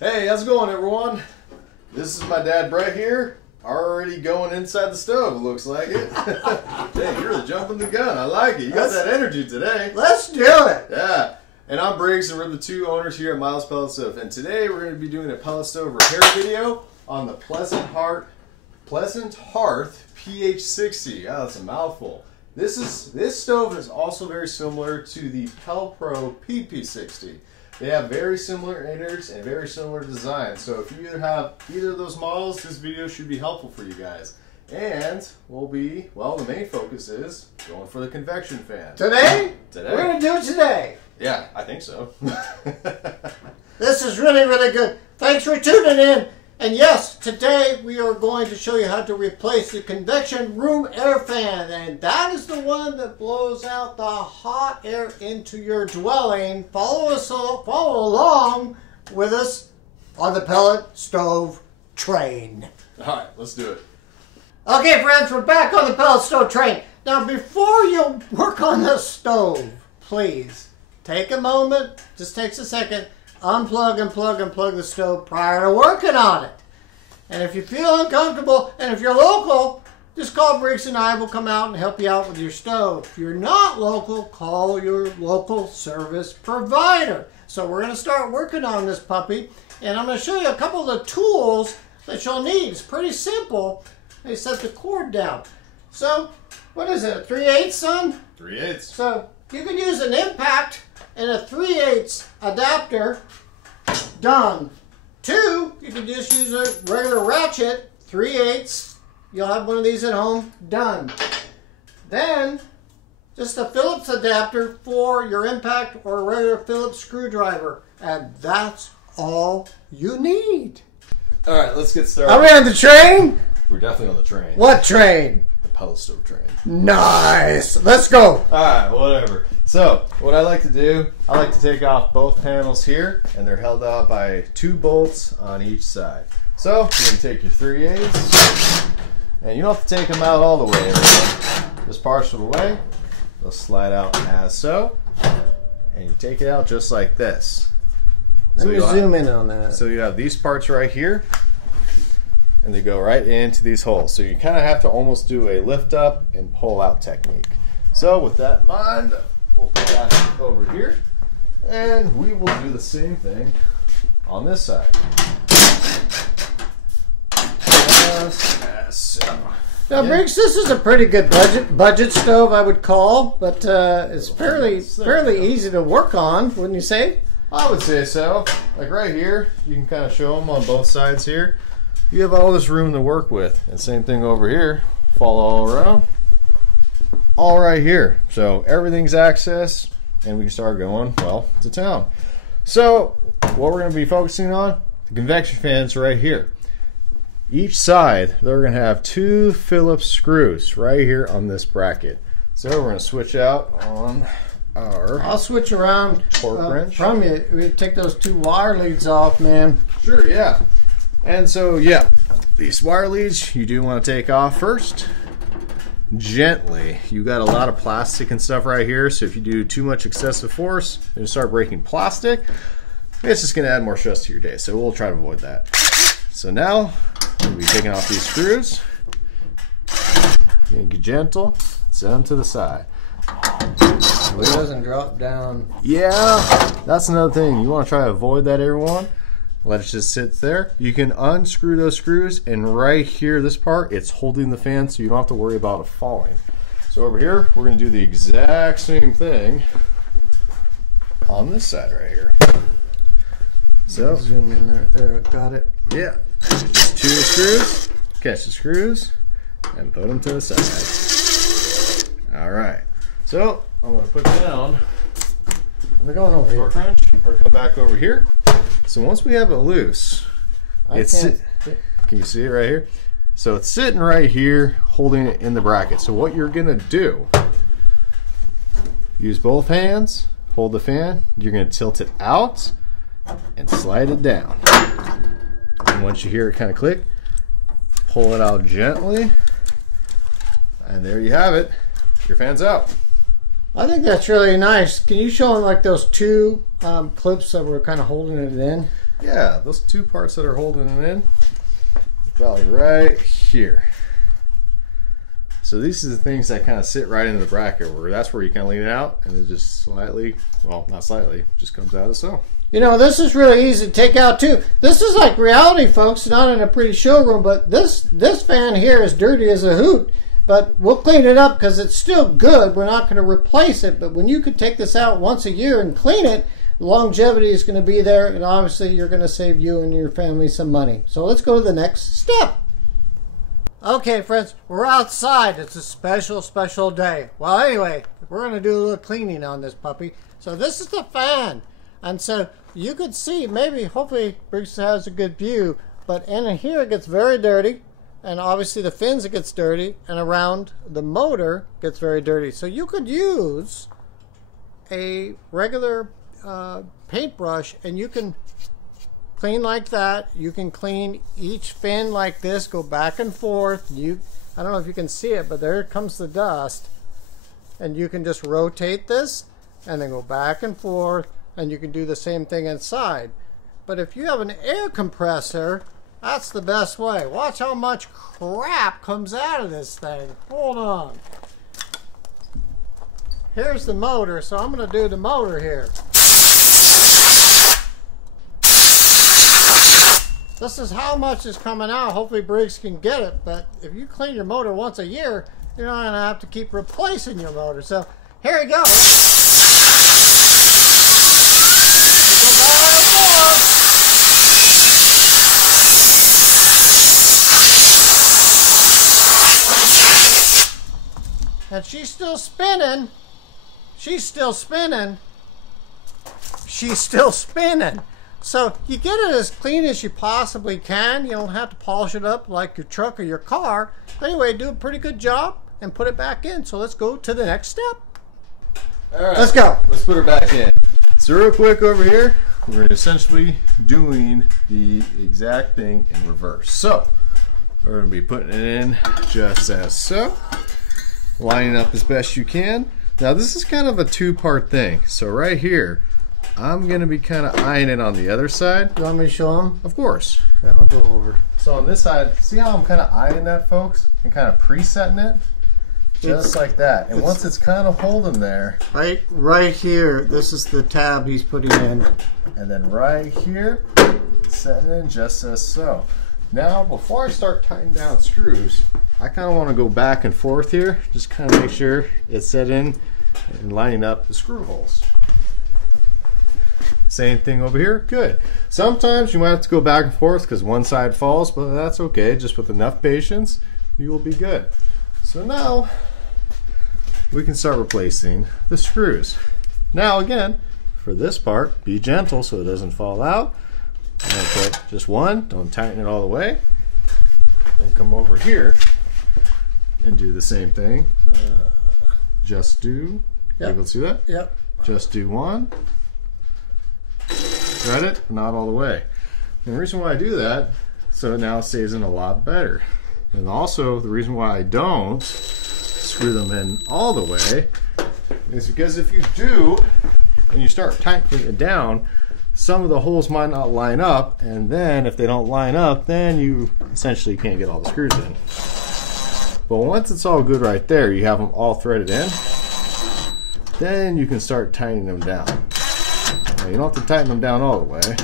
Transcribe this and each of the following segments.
Hey, how's it going, everyone? This is my dad, Brett, here. Already going inside the stove, it looks like it. Hey, you're really jumping the gun. I like it. You got that energy today. Let's do it. Yeah. And I'm Briggs, and we're the two owners here at Miles Pellet Stove. And today we're going to be doing a pellet stove repair video on the Pleasant Hearth PH60. Oh, that's a mouthful. This stove is also very similar to the Pelpro PP60. They have very similar innards and very similar designs. So if you either have either of those models, this video should be helpful for you guys. And the main focus is going for the convection fan. Today? We're going to do it today. Yeah, I think so. This is really, really good. Thanks for tuning in. And yes, today we are going to show you how to replace the convection room air fan. And that is the one that blows out the hot air into your dwelling. Follow along with us on the pellet stove train. All right, let's do it. Okay, friends, we're back on the pellet stove train. Now, before you work on the stove, please take a moment, just takes a second, unplug and plug the stove prior to working on it. And if you feel uncomfortable, and if you're local, just call Briggs and I will come out and help you out with your stove. If you're not local, call your local service provider. So we're going to start working on this puppy, and I'm going to show you a couple of the tools that you'll need. It's pretty simple. They set the cord down. So, what is it, a 3/8, son? 3/8. So, you can use an impact and a 3/8 adapter. Done. 2, you can just use a regular ratchet, 3/8. You'll have one of these at home. Done. Then, just a Phillips adapter for your impact or a regular Phillips screwdriver. And that's all you need. All right, let's get started. Are we on the train? We're definitely on the train. What train? The pellet stove train. Nice. Let's go. All right, whatever. So, what I like to do, I like to take off both panels here, and they're held out by 2 bolts on each side. So, you're going to take your 3/8, and you don't have to take them out all the way, everyone. Just partial away. They'll slide out as so, and you take it out just like this. Let me zoom in on that. So you have these parts right here, and they go right into these holes. So you kind of have to almost do a lift up and pull out technique. So with that in mind, we'll put that over here, and we will do the same thing on this side. Just as so. Now, Briggs, this is a pretty good budget stove, I would call, but it's fairly easy to work on, wouldn't you say? I would say so. Like right here, you can kind of show them on both sides here. You have all this room to work with. And same thing over here. Follow all around. All right here. So everything's access, and we can start going, well, to town. So what we're going to be focusing on, the convection fans right here. Each side, they're going to have 2 Phillips screws right here on this bracket. So we're going to switch out on I'll switch around torque wrench from you. We take those 2 wire leads off, man. Sure, yeah. And so, yeah, these wire leads you do want to take off first. Gently. You got a lot of plastic and stuff right here, so if you do too much excessive force and start breaking plastic, it's just going to add more stress to your day. So we'll try to avoid that. So now we'll be taking off these screws. Be gentle. Set them to the side. It doesn't drop down. Yeah, that's another thing. You want to try to avoid that, everyone. Let it just sit there. You can unscrew those screws, and right here, this part, it's holding the fan, so you don't have to worry about it falling. So over here, we're going to do the exact same thing on this side right here. So zoom in there. There, got it. Yeah, just 2 screws. Catch the screws and put them to the side. All right. So I'm going to put down. We're going over torque wrench, or come back over here. So once we have it loose, can you see it right here? So it's sitting right here, holding it in the bracket. So what you're gonna do, use both hands, hold the fan, you're gonna tilt it out and slide it down. And once you hear it kind of click, pull it out gently, and there you have it. Your fan's out. I think that's really nice. Can you show them like those 2 clips that were kind of holding it in? Yeah, those two parts that are holding it in, about right here. So these are the things that kind of sit right into the bracket, where that's where you kind of lean it out, and it just slightly, well, not slightly, just comes out of so. You know, this is really easy to take out too. This is like reality, folks, not in a pretty showroom, but this fan here is dirty as a hoot. But we'll clean it up because it's still good. We're not going to replace it, but when you can take this out once a year and clean it, longevity is going to be there, and obviously you're going to save you and your family some money. So let's go to the next step. Okay, friends, we're outside. It's a special, special day. Well, anyway, we're going to do a little cleaning on this puppy. So this is the fan. And so you could see, maybe, hopefully, Bruce has a good view, but in here it gets very dirty. And obviously the fins, it gets dirty. And around the motor gets very dirty. So you could use a regular paintbrush, and you can clean like that. You can clean each fin like this, go back and forth. I don't know if you can see it, but there comes the dust. And you can just rotate this and then go back and forth, and you can do the same thing inside. But if you have an air compressor, that's the best way. Watch how much crap comes out of this thing. Hold on. Here's the motor, so I'm going to do the motor here. This is how much is coming out. Hopefully Briggs can get it, but if you clean your motor once a year, you're not going to have to keep replacing your motor. So here we go. And she's still spinning. She's still spinning. She's still spinning. So you get it as clean as you possibly can. You don't have to polish it up like your truck or your car. But anyway, do a pretty good job and put it back in. So let's go to the next step. All right, let's go. Let's put her back in. So real quick over here, we're essentially doing the exact thing in reverse. So we're going to be putting it in just as so. Lining up as best you can. Now this is kind of a two-part thing. So right here, I'm going to be kind of eyeing it on the other side. You want me to show them? Of course. Okay, I'll go over. So on this side, see how I'm kind of eyeing that, folks? And kind of presetting it? Just like that. And once it's kind of holding there. Right here, this is the tab he's putting in. And then right here, setting in just as so. Now, before I start tightening down screws, I kind of want to go back and forth here, just kind of make sure it's set in and lining up the screw holes. Same thing over here, good. Sometimes you might have to go back and forth because one side falls, but that's okay. Just with enough patience, you will be good. So now, we can start replacing the screws. Now again, for this part, be gentle so it doesn't fall out. I'm going to put just one, don't tighten it all the way. Then come over here and do the same thing. Just do, you able to see that? Yep. Just do one. Thread it, not all the way. And the reason why I do that, so now it stays in a lot better. And also, the reason why I don't screw them in all the way is because if you do, and you start tightening it down, some of the holes might not line up, and then if they don't line up, then you essentially can't get all the screws in. But once it's all good right there, you have them all threaded in, then you can start tightening them down. Now, you don't have to tighten them down all the way,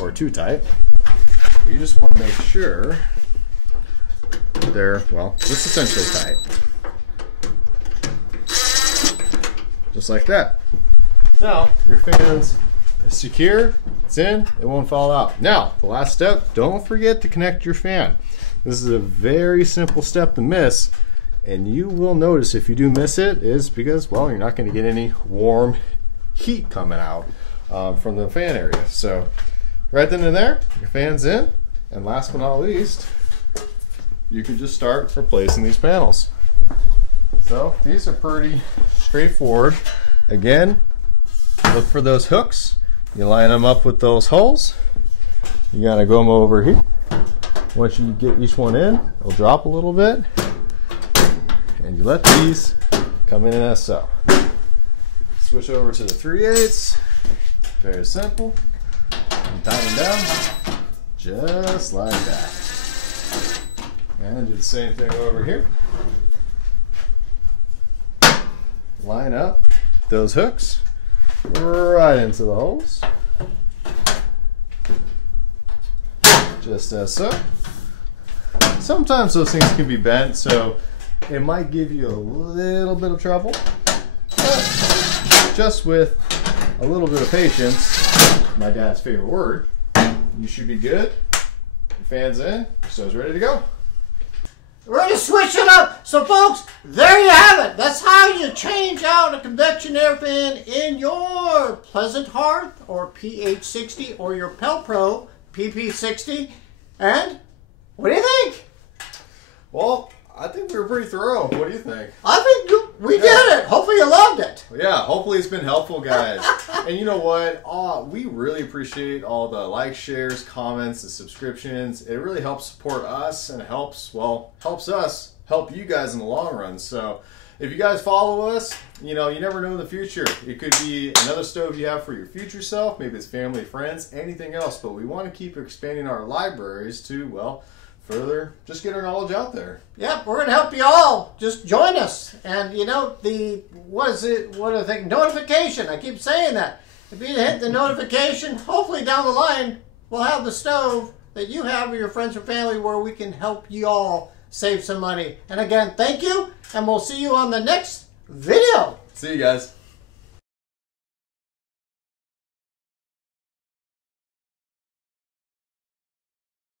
or too tight. You just want to make sure they're, well, just essentially tight. Just like that. Now, your fan's secure, it's in, it won't fall out. Now, the last step, don't forget to connect your fan. This is a very simple step to miss, and you will notice if you do miss it is because, well, you're not going to get any warm heat coming out from the fan area. So right then and there, your fan's in, and last but not least, you can just start replacing these panels. So these are pretty straightforward. Again, look for those hooks. You line them up with those holes. You gotta go them over here. Once you get each one in, it'll drop a little bit, and you let these come in as so. Switch over to the 3/8. Very simple. and tighten down, just like that. And do the same thing over here. Line up those hooks right into the holes. Just as so. Sometimes those things can be bent, so it might give you a little bit of trouble. But just with a little bit of patience, my dad's favorite word, you should be good. Your fan's in, your stove's ready to go. We're going to switch it up. So folks, there you have it. That's how you change out a convection air fan in your Pleasant Hearth or PH60 or your Pelpro PP60. And what do you think? Well, I think we were pretty thorough. What do you think? I think we did it. Hopefully you loved it. Yeah, hopefully it's been helpful, guys. And you know what? We really appreciate all the likes, shares, comments, and subscriptions. It really helps support us and helps us help you guys in the long run. So if you guys follow us, you know, you never know in the future. It could be another stove you have for your future self. Maybe it's family, friends, anything else. But we want to keep expanding our libraries to, well, further just get our knowledge out there. Yep, we're going to help you all. Just join us. And you know, notification. I keep saying that. If you hit the notification, hopefully down the line, we'll have the stove that you have with your friends or family where we can help you all save some money. And again, thank you, and we'll see you on the next video. See you guys.